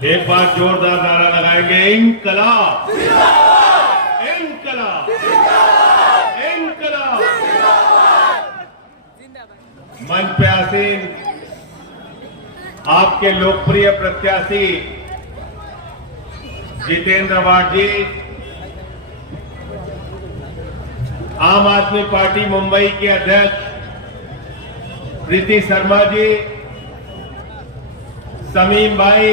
एक बार जोरदार नारा लगाएंगे, इंकलाब, इंकलाब, इंकलाब। मंच पे आसीन आपके लोकप्रिय प्रत्याशी जितेंद्र अवार्ड जी, आम आदमी पार्टी मुंबई के अध्यक्ष प्रीति शर्मा जी, समीम भाई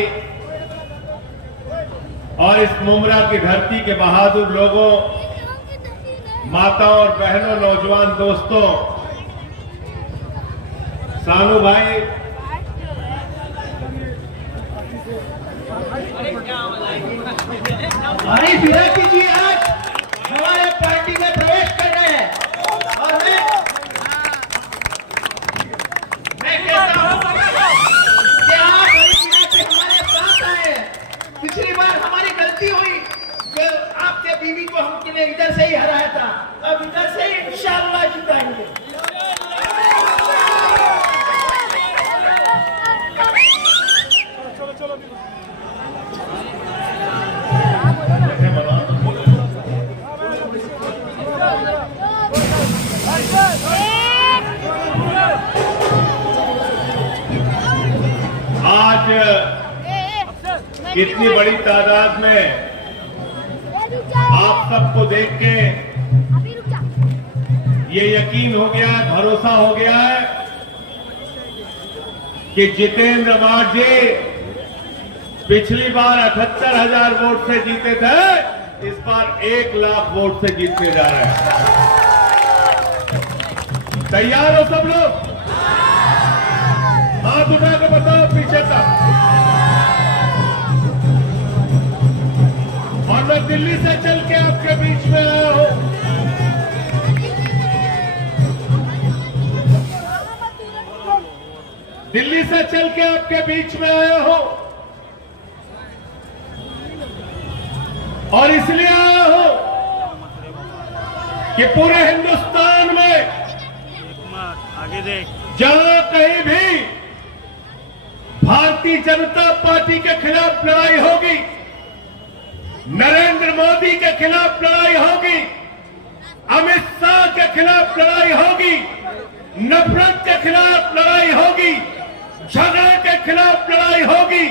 और इस मुमरा की धरती के बहादुर लोगों, माताओं और बहनों, नौजवान दोस्तों, सानू भाई, भाई फिराकी जी आज हमारे पार्टी में प्रवेश कर रहे हैं और मैं कहता हूं कि आप हमारे साथ आए। पिछली बार हमारी गलती हुई कि आपके बीवी को हमने इधर से ही हराया था, अब इधर से ही इंशाअल्लाह जिताएंगे। आज इतनी बड़ी तादाद में आप सबको देख के ये यकीन हो गया है, भरोसा हो गया है कि जितेंद्र अवार्ड जी पिछली बार 78,000 वोट से जीते थे, इस बार 1 लाख वोट से जीतने जा रहे हैं। तैयार हो सब लोग? हाथ उठा के बताओ पीछे तक। और मैं दिल्ली से चल के आपके बीच में आया हूं। दिल्ली से चल के आपके बीच में आया हूं और इसलिए आया हूं कि पूरे हिंदुस्तान में आगे देख, जहां कहीं भी भारतीय जनता पार्टी के खिलाफ लड़ाई होगी, नरेंद्र मोदी के खिलाफ लड़ाई होगी, अमित शाह के खिलाफ लड़ाई होगी, नफरत के खिलाफ लड़ाई होगी, झगड़े के खिलाफ लड़ाई होगी,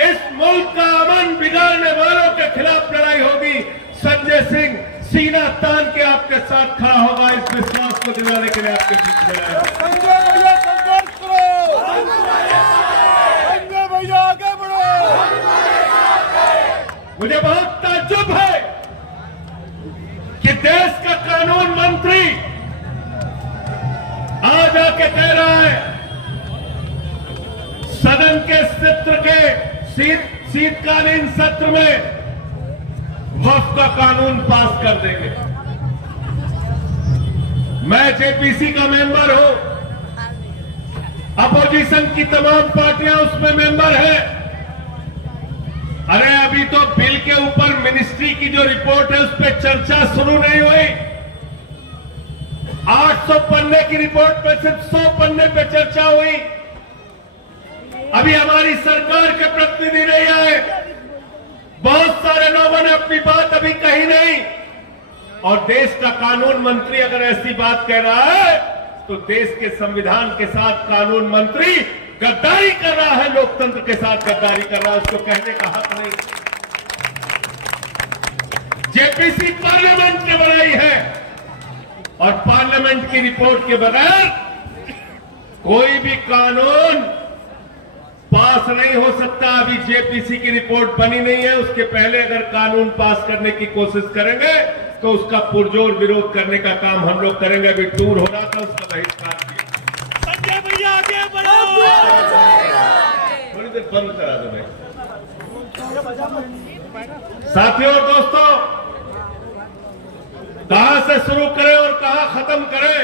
इस मुल्क का अमन बिगाड़ने वालों के खिलाफ लड़ाई होगी, संजय सिंह सीना तान के आपके साथ खड़ा होगा। इस विश्वास को दिलाने के लिए आपके बीच में आया। संजय भैया संघर्ष करो, संजय भैया आगे बढ़ो। मुझे बहुत ताज्जुब है कि देश का कानून मंत्री आज आके कह रहा है सदन के सत्र के शीतकालीन सत्र में वक्फ का कानून पास कर देंगे। मैं जेपीसी का मेंबर हूं, अपोजिशन की तमाम पार्टियां उसमें मेंबर हैं। अरे अभी तो बिल के ऊपर मिनिस्ट्री की जो रिपोर्ट है उस पर चर्चा शुरू नहीं हुई। 800 पन्ने की रिपोर्ट पर सिर्फ 100 पन्ने पे चर्चा हुई। अभी हमारी सरकार के प्रतिनिधि नहीं आए, बहुत सारे लोगों ने अपनी बात अभी कही नहीं। और देश का कानून मंत्री अगर ऐसी बात कह रहा है तो देश के संविधान के साथ कानून मंत्री गद्दारी कर रहा है, लोकतंत्र के साथ गद्दारी कर रहा है, उसको कहने का हक नहीं। जेपीसी पार्लियामेंट ने बनाई है और पार्लियामेंट की रिपोर्ट के बगैर कोई भी कानून पास नहीं हो सकता। अभी जेपीसी की रिपोर्ट बनी नहीं है, उसके पहले अगर कानून पास करने की कोशिश करेंगे तो उसका पुरजोर विरोध करने का काम हम लोग करेंगे। अभी टूर हो रहा था, उसका बहिष्कार किया। संजय भैया आगे बढ़ो। थोड़ी देर बंद करा दो भाई। साथियों और दोस्तों, कहां से शुरू करें और कहां खत्म करें?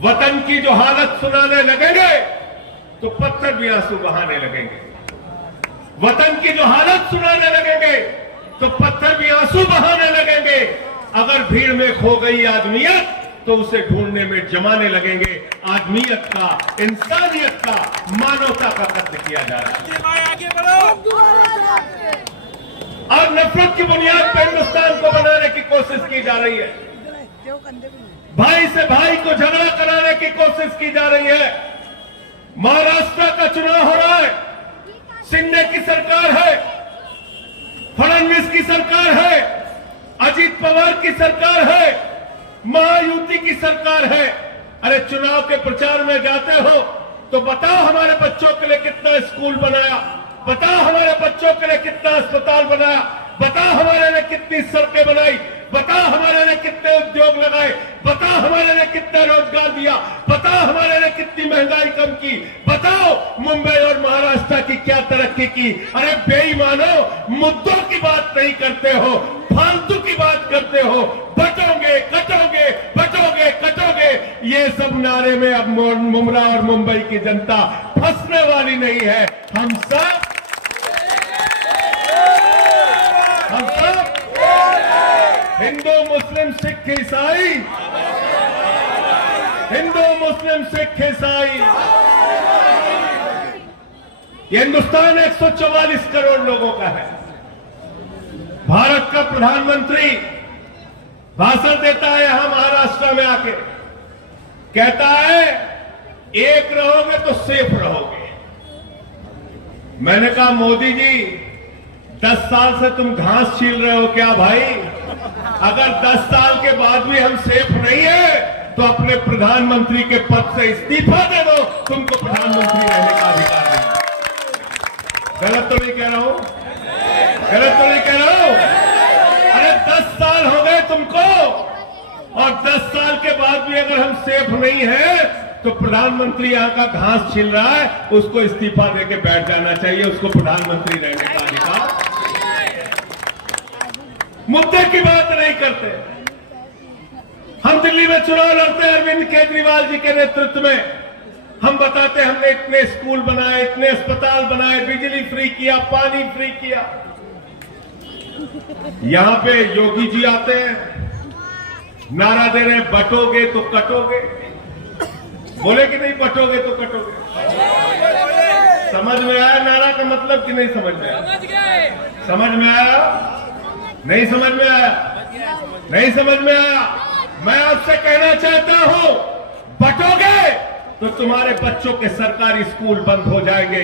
वतन की जो हालत सुनाने लगेंगे तो पत्थर भी आंसू बहाने लगेंगे। वतन की जो हालत सुनाने लगेंगे तो पत्थर भी आंसू बहाने लगेंगे। अगर भीड़ में खो गई आदमियत तो उसे ढूंढने में जमाने लगेंगे। आदमियत का, इंसानियत का, मानवता का कत्ल किया जा रहा है आगे बढ़ो। और नफरत की बुनियाद पर हिंदुस्तान को बनाने की कोशिश की जा रही है। भाई से भाई को झगड़ा कराने की कोशिश की जा रही है। महाराष्ट्र का चुनाव हो रहा है, शिंदे की सरकार है, फडणवीस की सरकार है, अजीत पवार की सरकार है, महायुति की सरकार है। अरे चुनाव के प्रचार में जाते हो तो बताओ हमारे बच्चों के लिए कितना स्कूल बनाया, बताओ हमारे बच्चों के लिए कितना अस्पताल बनाया, बताओ हमारे लिए कितनी सड़कें बनाई, बताओ हमारे लिए कितने उद्योग लगाए, बताओ हमारे लिए कितना रोजगार दिया, बताओ हमारे लिए कितनी महंगाई कम की, बताओ मुंबई और महाराष्ट्र की क्या तरक्की की। अरे बेईमानो, मुद्दों की बात नहीं करते हो, फालतू की बात करते हो। बटोगे कटोगे, बटोगे कटोगे, ये सब नारे में अब मुमरा और मुंबई की जनता फंसने वाली नहीं है। हम सब हिंदू मुस्लिम सिख ईसाई, हिंदू मुस्लिम सिख ईसाई, ये हिंदुस्तान 144 करोड़ लोगों का है। भारत का प्रधानमंत्री भाषण देता है यहां महाराष्ट्र में आके, कहता है एक रहोगे तो सेफ रहोगे। मैंने कहा मोदी जी 10 साल से तुम घास छील रहे हो क्या भाई? अगर 10 साल के बाद भी हम सेफ नहीं है तो अपने प्रधानमंत्री के पद से इस्तीफा दे दो, तुमको प्रधानमंत्री रहने का अधिकार नहीं। गलत तो नहीं कह रहा हूं? गलत तो नहीं कह रहा हूं? अरे 10 साल हो गए तुमको, और 10 साल के बाद भी अगर हम सेफ नहीं है तो प्रधानमंत्री यहां का घास छील रहा है, उसको इस्तीफा देके बैठ जाना चाहिए, उसको प्रधानमंत्री रहने का अधिकार। मुद्दे की बात नहीं करते। हम दिल्ली में चुनाव लड़ते हैं अरविंद केजरीवाल जी के नेतृत्व में। हम बताते हमने इतने स्कूल बनाए, इतने अस्पताल बनाए, बिजली फ्री किया, पानी फ्री किया। यहां पे योगी जी आते हैं, नारा दे रहे हैं बटोगे तो कटोगे। बोले कि नहीं बटोगे तो कटोगे? समझ में आया नारा का मतलब कि नहीं समझ में आया? समझ में आया? नहीं समझ में आया? नहीं समझ में आया? मैं आपसे कहना चाहता हूं, बटोगे तो तुम्हारे बच्चों के सरकारी स्कूल बंद हो जाएंगे,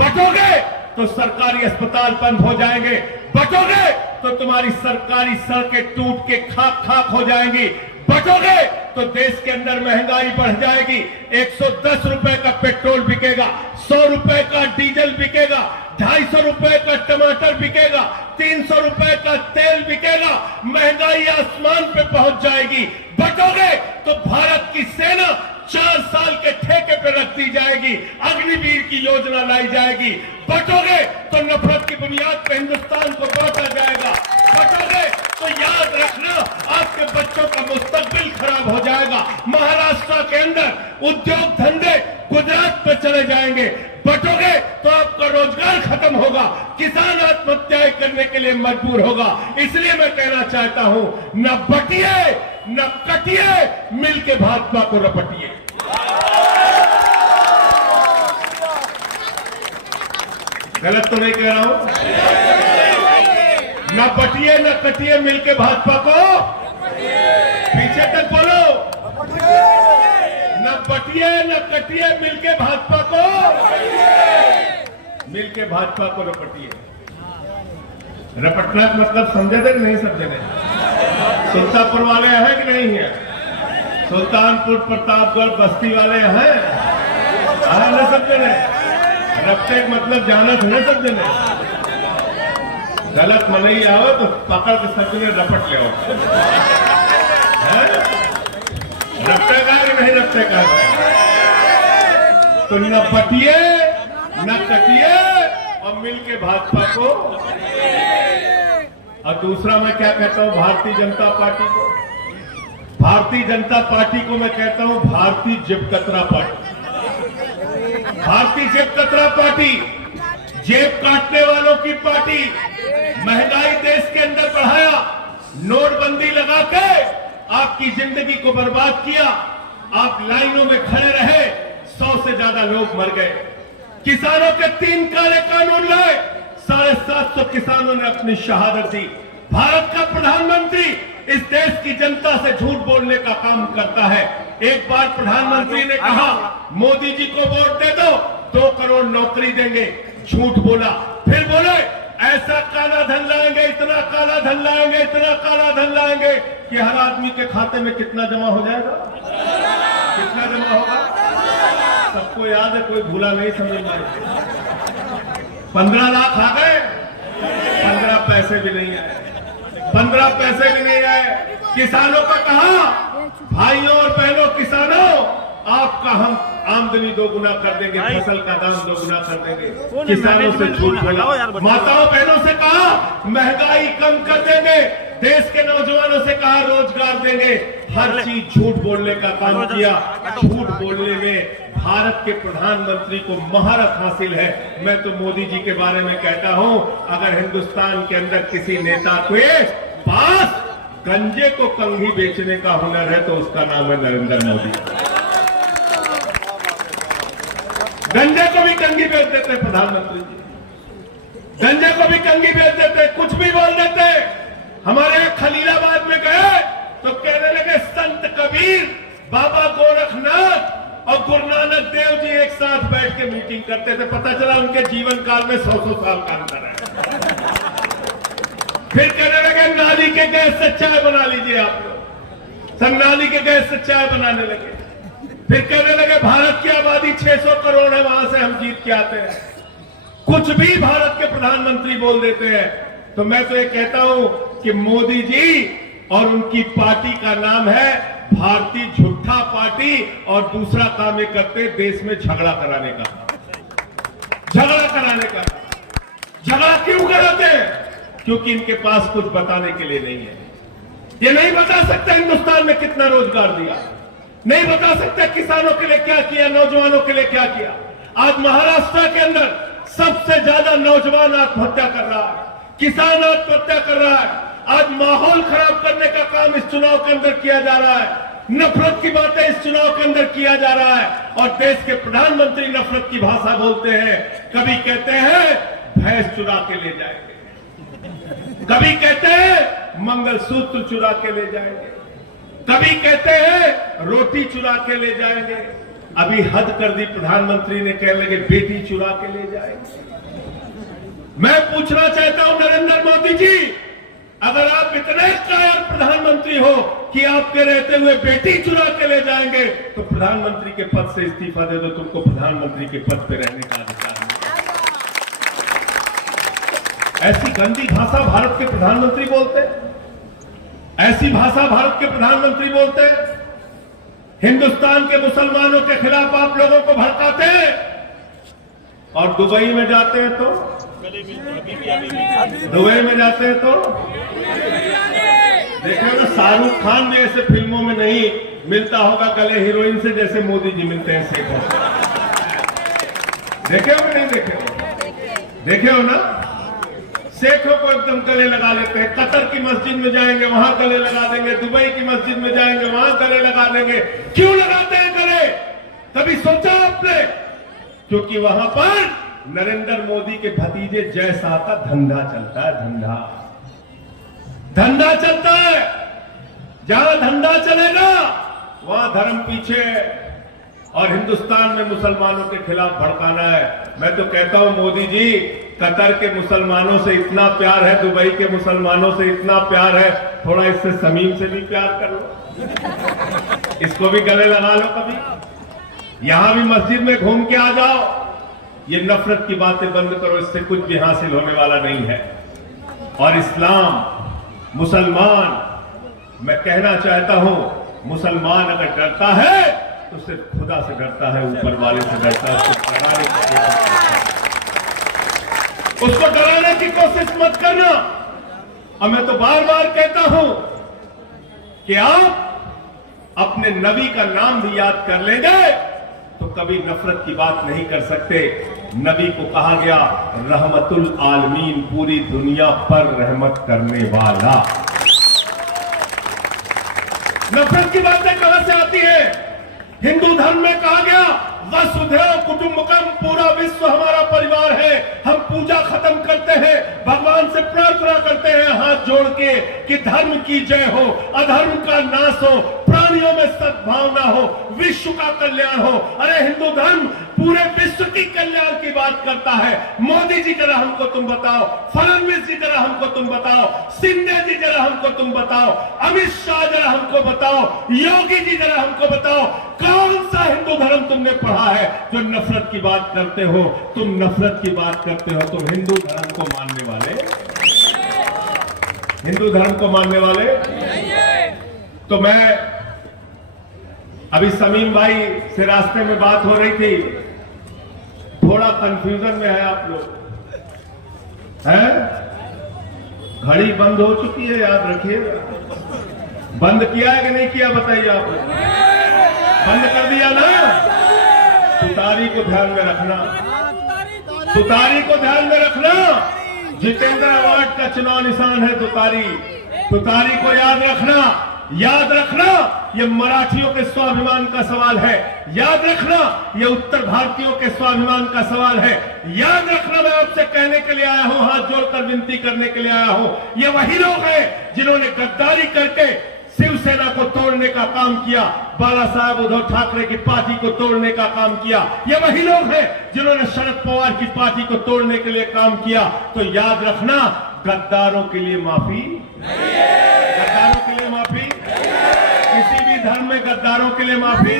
बटोगे तो सरकारी अस्पताल बंद हो जाएंगे, बटोगे तो तुम्हारी सरकारी सड़कें टूट के खाक खाक हो जाएंगी, बटोगे तो देश के अंदर महंगाई बढ़ जाएगी। 110 रुपए का पेट्रोल बिकेगा, 100 रुपए का डीजल बिकेगा, 250 रुपए का टमाटर बिकेगा, 300 रुपए का तेल बिकेगा, महंगाई आसमान पे पहुंच जाएगी। बटोगे तो भारत की सेना 4 साल के ठेके पे रख दी जाएगी, अग्निवीर की योजना लाई जाएगी। बटोगे तो नफरत की बुनियाद पर हिंदुस्तान को बांटा जाएगा। बटोगे तो याद रखना आपके बच्चों का मुस्तकबिल खराब हो जाएगा। महाराष्ट्र के अंदर उद्योग धंधे गुजरात पे चले जाएंगे। बटोगे तो आपका रोजगार खत्म होगा, किसान आत्महत्याएं करने के लिए मजबूर होगा। इसलिए मैं कहना चाहता हूं, न बटिए न कटिए, मिलके भाजपा को रपटिए। गलत तो नहीं कह रहा हूं? न बटिए न कटिए, मिलके भाजपा को पीछे तक बोलो। न बटिए न कटिए, मिलके भाजपा को, मिलके भाजपा को रपटिए। रपटना का मतलब समझे थे नहीं समझे? सुल्तानपुर वाले हैं कि नहीं है? सुल्तानपुर, प्रतापगढ़, बस्ती वाले हैं? आया न समझे नहीं? रपटे का मतलब जाना था न समझे नहीं? गलत मन ही आओ तो पकड़ के समझे रपट ले। रपटे का कि नहीं रपटे का? तो न बटिए न कटिए और मिलके भाजपा को। और दूसरा मैं क्या कहता हूं भारतीय जनता पार्टी को, भारतीय जनता पार्टी को मैं कहता हूं भारतीय जेब कतरा पार्टी। भारतीय जेब कतरा पार्टी, जेब काटने वालों की पार्टी। महंगाई देश के अंदर बढ़ाया, नोटबंदी लगा के आपकी जिंदगी को बर्बाद किया। आप लाइनों में खड़े रहे, 100 से ज्यादा लोग मर गए। किसानों के 3 काले कानून लाए, 750 किसानों ने अपनी शहादत दी। भारत का प्रधानमंत्री इस देश की जनता से झूठ बोलने का काम करता है। एक बार प्रधानमंत्री ने कहा मोदी जी को वोट दे दो, 2 करोड़ नौकरी देंगे, झूठ बोला। फिर बोले ऐसा काला धन लाएंगे, इतना काला धन लाएंगे, इतना काला धन लाएंगे कि हर आदमी के खाते में कितना जमा हो जाएगा, कितना जमा होगा, सबको याद है, कोई भूला नहीं, समझ में 15 लाख आ गए, 15 पैसे भी नहीं आए, 15 पैसे भी नहीं आए। किसानों को कहा भाइयों और बहनों किसानों, आपका हम आमदनी 2 गुना कर देंगे, फसल का दाम 2 गुना कर देंगे। किसानों से झूठ बोला। माताओं बहनों से कहा महंगाई कम कर देंगे, देश के नौजवानों से कहा रोजगार देंगे। हर चीज झूठ बोलने का काम किया। झूठ बोलने में भारत के प्रधानमंत्री को महारत हासिल है। मैं तो मोदी जी के बारे में कहता हूं, अगर हिंदुस्तान के अंदर किसी नेता के पास गंजे को कंघी बेचने का हुनर है तो उसका नाम है नरेंद्र मोदी। गंजे को भी कंघी बेच देते प्रधानमंत्री जी, गंजे को भी कंघी बेच देते, कुछ भी बोल देते। हमारे खलीलाबाद में गए तो कहने लगे संत कबीर, बाबा गोरखनाथ और गुरु नानक देव जी एक साथ बैठ के मीटिंग करते थे। पता चला उनके जीवन काल में 100 साल का अंतर है। फिर कहने लगे नाली के गैस से चाय बना लीजिए आप लोग, सब नाली के गैस से चाय बनाने लगे। फिर कहने लगे भारत की आबादी 600 करोड़ है, वहां से हम जीत के आते हैं। कुछ भी भारत के प्रधानमंत्री बोल देते हैं। तो मैं तो ये कहता हूं कि मोदी जी और उनकी पार्टी का नाम है भारतीय झूठा पार्टी, और दूसरा काम ये करते देश में झगड़ा कराने का। झगड़ा कराने का, झगड़ा क्यों कराते हैं? क्योंकि इनके पास कुछ बताने के लिए नहीं है। ये नहीं बता सकते हिंदुस्तान में कितना रोजगार दिया, नहीं बता सकते किसानों के लिए क्या किया, नौजवानों के लिए क्या किया। आज महाराष्ट्र के अंदर सबसे ज्यादा नौजवान आत्महत्या कर रहा है, किसान आत्महत्या कर रहा है। आज माहौल खराब करने का काम इस चुनाव के अंदर किया जा रहा है, नफरत की बातें इस चुनाव के अंदर किया जा रहा है, और देश के प्रधानमंत्री नफरत की भाषा बोलते हैं। कभी कहते हैं भैंस चुरा के ले जाएंगे, कभी कहते हैं मंगलसूत्र चुरा के ले जाएंगे, कभी कहते हैं रोटी चुरा के ले जाएंगे। अभी हद कर दी, प्रधानमंत्री ने कह लगे बेटी चुरा के ले जाएंगे। मैं पूछना चाहता हूं नरेंद्र मोदी जी, अगर आप इतने कायर प्रधानमंत्री हो कि आपके रहते हुए बेटी चुरा के ले जाएंगे, तो प्रधानमंत्री के पद से इस्तीफा दे दो, तुमको प्रधानमंत्री के पद पे रहने का अधिकार नहीं। ऐसी गंदी भाषा भारत के प्रधानमंत्री बोलते, ऐसी भाषा भारत के प्रधानमंत्री बोलते। हिंदुस्तान के मुसलमानों के खिलाफ आप लोगों को भड़काते हैं, और दुबई में जाते हैं तो, दुबई में जाते हैं तो देखो ना, शाहरुख खान भी ऐसे फिल्मों में नहीं मिलता होगा गले हीरोइन से जैसे मोदी जी मिलते हैं शेखों से। देखे हो कि नहीं देखे हो? देखे हो ना, शेखों को एकदम गले लगा लेते हैं। कतर की मस्जिद में जाएंगे वहां गले लगा देंगे, दुबई की मस्जिद में जाएंगे वहां गले लगा देंगे। क्यों लगाते हैं गले? कभी सोचा आपने? क्योंकि वहां पर नरेंद्र मोदी के भतीजे जय शाह का धंधा चलता है, धंधा चलता है। जहां धंधा चलेगा वहां धर्म पीछे है, और हिंदुस्तान में मुसलमानों के खिलाफ भड़काना है। मैं तो कहता हूं मोदी जी, कतर के मुसलमानों से इतना प्यार है, दुबई के मुसलमानों से इतना प्यार है, थोड़ा इससे समीम से भी प्यार कर लो, इसको भी गले लगा लो कभी, यहां भी मस्जिद में घूम के आ जाओ। ये नफरत की बातें बंद करो, इससे कुछ भी हासिल होने वाला नहीं है। और इस्लाम, मुसलमान, मैं कहना चाहता हूं, मुसलमान अगर डरता है तो सिर्फ खुदा से डरता है, ऊपर वाले से डरता है। उसको डराने की कोशिश मत करना। और मैं तो बार बार कहता हूं कि आप अपने नबी का नाम भी याद कर लेंगे तो कभी नफरत की बात नहीं कर सकते। नबी को कहा गया रहमतुल आलमीन, पूरी दुनिया पर रहमत करने वाला। नफरत की बातें कहां से आती है? हिंदू धर्म में कहा गया वसुधैव कुटुंबकम, पूरा विश्व हमारा परिवार है। हम पूजा खत्म करते हैं, भगवान से प्रार्थना करते हैं हाथ जोड़ के कि धर्म की जय हो, अधर्म का नाश हो, प्राणियों में सद्भावना हो, विश्व का कल्याण हो। अरे हिंदू धर्म पूरे विश्व की कल्याण की बात करता है। मोदी जी जरा हमको तुम बताओ, फडणवीस जी जरा हमको तुम बताओ, शिंदे जी जरा हमको तुम बताओ, अमित शाह जरा हमको बताओ, योगी जी जरा हमको बताओ, कौन सा हिंदू धर्म तुमने पढ़ा है जो नफरत की बात करते हो? तुम नफरत की बात करते हो, तुम हिंदू धर्म को मानने वाले, हिंदू धर्म को मानने वाले। तो मैं अभी समीम भाई से रास्ते में बात हो रही थी, थोड़ा कंफ्यूजन में है आप लोग हैं? घड़ी बंद हो चुकी है, याद रखिए। बंद किया है कि नहीं किया बताइए आप लोग? बंद कर दिया ना? तुतारी को ध्यान में रखना, तुतारी को ध्यान में रखना। जितेंद्र अवार्ड का चुनाव निशान है तुतारी। तुतारी को याद रखना, याद रखना। ये मराठियों के स्वाभिमान का सवाल है, याद रखना। ये उत्तर भारतीयों के स्वाभिमान का सवाल है, याद रखना। मैं आपसे कहने के लिए आया हूं, हाथ जोड़कर विनती करने के लिए आया हूं। ये वही लोग हैं जिन्होंने गद्दारी करके शिवसेना को तोड़ने का काम किया, बाला साहब उद्धव ठाकरे की पार्टी को तोड़ने का काम किया। ये वही लोग हैं जिन्होंने शरद पवार की पार्टी को तोड़ने के लिए काम किया। तो याद रखना, गद्दारों के लिए माफी, गद्दारों के लिए माफी, किसी भी धर्म में गद्दारों के लिए माफी,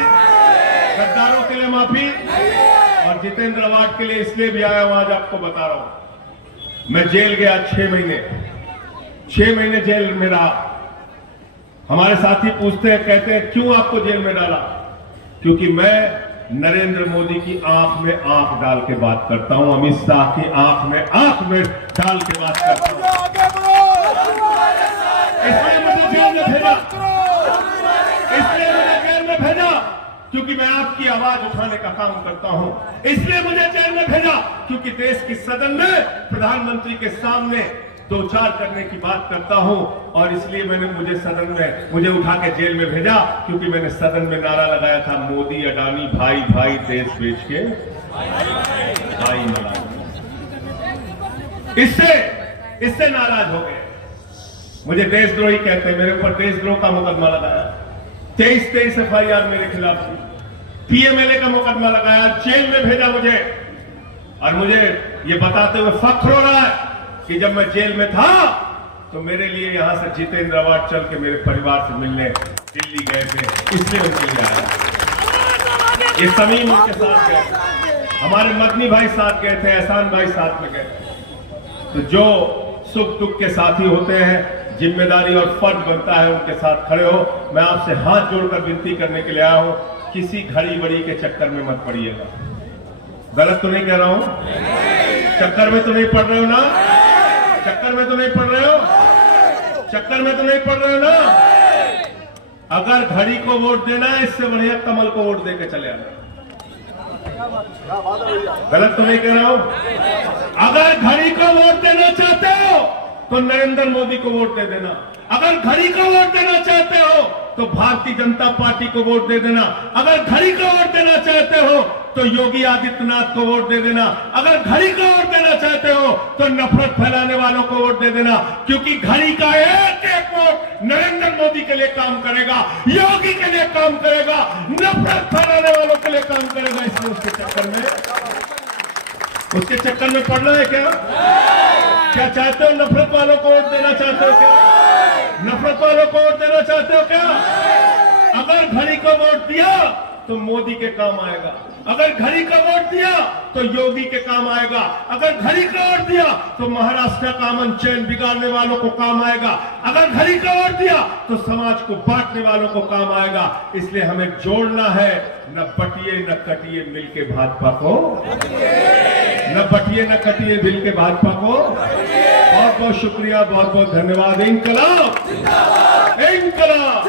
गद्दारों के लिए माफी। और जितेंद्र अवार्ड के लिए इसलिए भी आया हूं, आज आपको बता रहा हूं। मैं जेल गया 6 महीने, 6 महीने जेल में रहा। हमारे साथी पूछते हैं, कहते हैं क्यों आपको जेल में डाला? क्योंकि मैं नरेंद्र मोदी की आंख में आंख डाल के बात करता हूं, अमित शाह की आंख में डाल के बात करता हूं। इसलिए मुझे जेल में भेजा, इसलिए मुझे जेल में भेजा क्योंकि मैं आपकी आवाज उठाने का काम करता हूं। इसलिए मुझे जेल में भेजा क्योंकि देश की सदन में प्रधानमंत्री के सामने दो चार करने की बात करता हूं। और इसलिए मुझे सदन में मुझे उठा के जेल में भेजा क्योंकि मैंने सदन में नारा लगाया था, मोदी अडानी भाई भाई, देश बेच के भाई मला। इससे नाराज हो गए, मुझे देशद्रोही कहते हैं। मेरे ऊपर देशद्रोह का मुकदमा लगाया, 23 FIR मेरे खिलाफ थी, PMLA का मुकदमा लगाया, जेल में भेजा मुझे। और मुझे ये बताते हुए फख्र हो रहा है कि जब मैं जेल में था तो मेरे लिए यहां से जितेंद्र अवार्ड चल के मेरे परिवार से मिलने दिल्ली गए थे, इसलिए उनके लिए आया। ये समीम उनके साथ गए, हमारे मदनी भाई साथ गए थे, एहसान भाई साथ में गए। तो जो सुख दुख के साथी होते हैं, जिम्मेदारी और फर्ज बनता है उनके साथ खड़े हो। मैं आपसे हाथ जोड़कर विनती करने के लिए आया हूं, किसी घड़ी बड़ी के चक्कर में मत पड़िएगा। गलत तो नहीं कह रहा हूं? चक्कर में तो नहीं पड़ रहे हो ना? चक्कर में तो नहीं पड़ रहे हो? चक्कर में तो नहीं पड़ रहे हो ना? अगर घड़ी को वोट देना है, इससे बढ़िया कमल को वोट देके चले आना। गलत तो नहीं कह रहा हूं? अगर घड़ी को वोट देना चाहते हो तो नरेंद्र मोदी को वोट दे देना। अगर घड़ी को वोट देना चाहते हो तो भारतीय जनता पार्टी को वोट दे देना। अगर घड़ी को वोट देना चाहते हो तो योगी आदित्यनाथ को वोट दे देना। अगर घड़ी को वोट देना चाहते हो तो नफरत फैलाने वालों को वोट दे देना। क्योंकि घड़ी का एक एक वोट नरेंद्र मोदी के लिए काम करेगा, योगी के लिए काम करेगा, नफरत फैलाने वालों के लिए काम करेगा। इसलिए उसके चक्कर में पड़ना है क्या? क्या चाहते हो? नफरत वालों को वोट देना चाहते हो क्या? नफरत वालों को वोट देना चाहते हो क्या? अगर घड़ी को वोट दिया तो मोदी के काम आएगा। अगर घड़ी का वोट दिया तो योगी के काम आएगा। अगर घड़ी का वोट दिया तो महाराष्ट्र का अमन चैन बिगाड़ने वालों को काम आएगा। अगर घड़ी का वोट दिया तो समाज को बांटने वालों को काम आएगा। इसलिए हमें जोड़ना है, न बटिए न कटिए मिलके भाजपा को, न बटिए न कटिए मिलके भाजपा को। बहुत बहुत शुक्रिया, बहुत बहुत धन्यवाद। इंकलाब, इंकलाब।